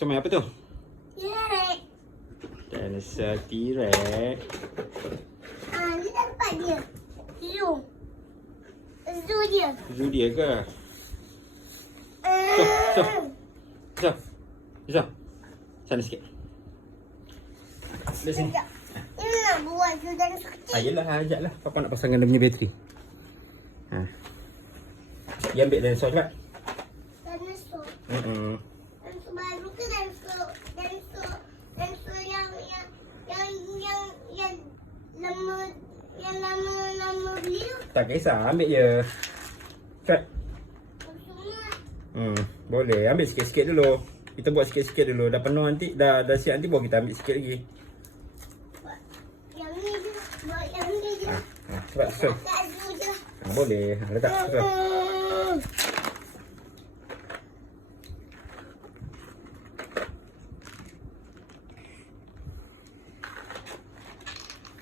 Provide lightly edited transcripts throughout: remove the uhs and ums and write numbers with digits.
So main apa tu? T-Rex. Dinosaur T-Rex. Ni tempat dia. Zoo. Zoo dia. Zoo dia ke? So. So. Sana sikit. Di sini. Ini nak buat zoo dinosaur kecil. Yelah, ajak lah. Papa nak pasangkan dia punya bateri. Dia ambil dinosaur cepat. Dinosaur. Dinosaur baru ke dinosaur yang lama beli tu? Tak kisah, ambil je. Cepat. Semua. Boleh. Ambil sikit-sikit dulu. Kita buat sikit-sikit dulu. Dah penuh nanti, dah siap nanti baru kita ambil sikit lagi. Yang ni je. Buat yang ni je. Cepat, susun. Kat zoo je. Boleh. Letak, susun.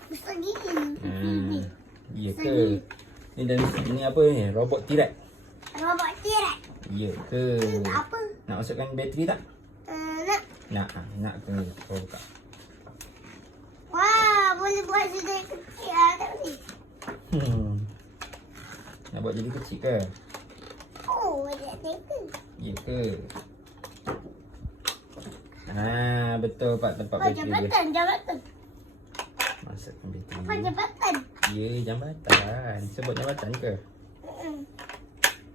Besar gini. Ya ke? Ni apa ni? Robot T-Rex. Robot T-Rex. Ya ke? Tak apa. Nak masukkan bateri tak? Nak. Nak ke? Oh, buka. Wah, boleh buat zoo dari kecil lah. Tak boleh. Nak buat jadi kecil ke? Oh, dia teka. Ya ke? Betul Pak, tempat Oh, bateri dia. jabatan. Masukkan Apa bateri. jabatan? Ya, jambatan. Sebut jambatan ke?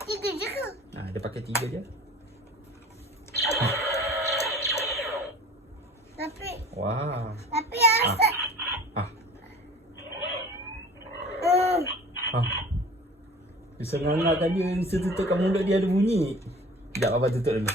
Tiga je ke? Dia pakai 3 je. Wah. Tapi rasa. Bisa nganggarkan dia, bisa tutupkan mulut dia ada bunyi. Sekejap, Papa tutup dulu.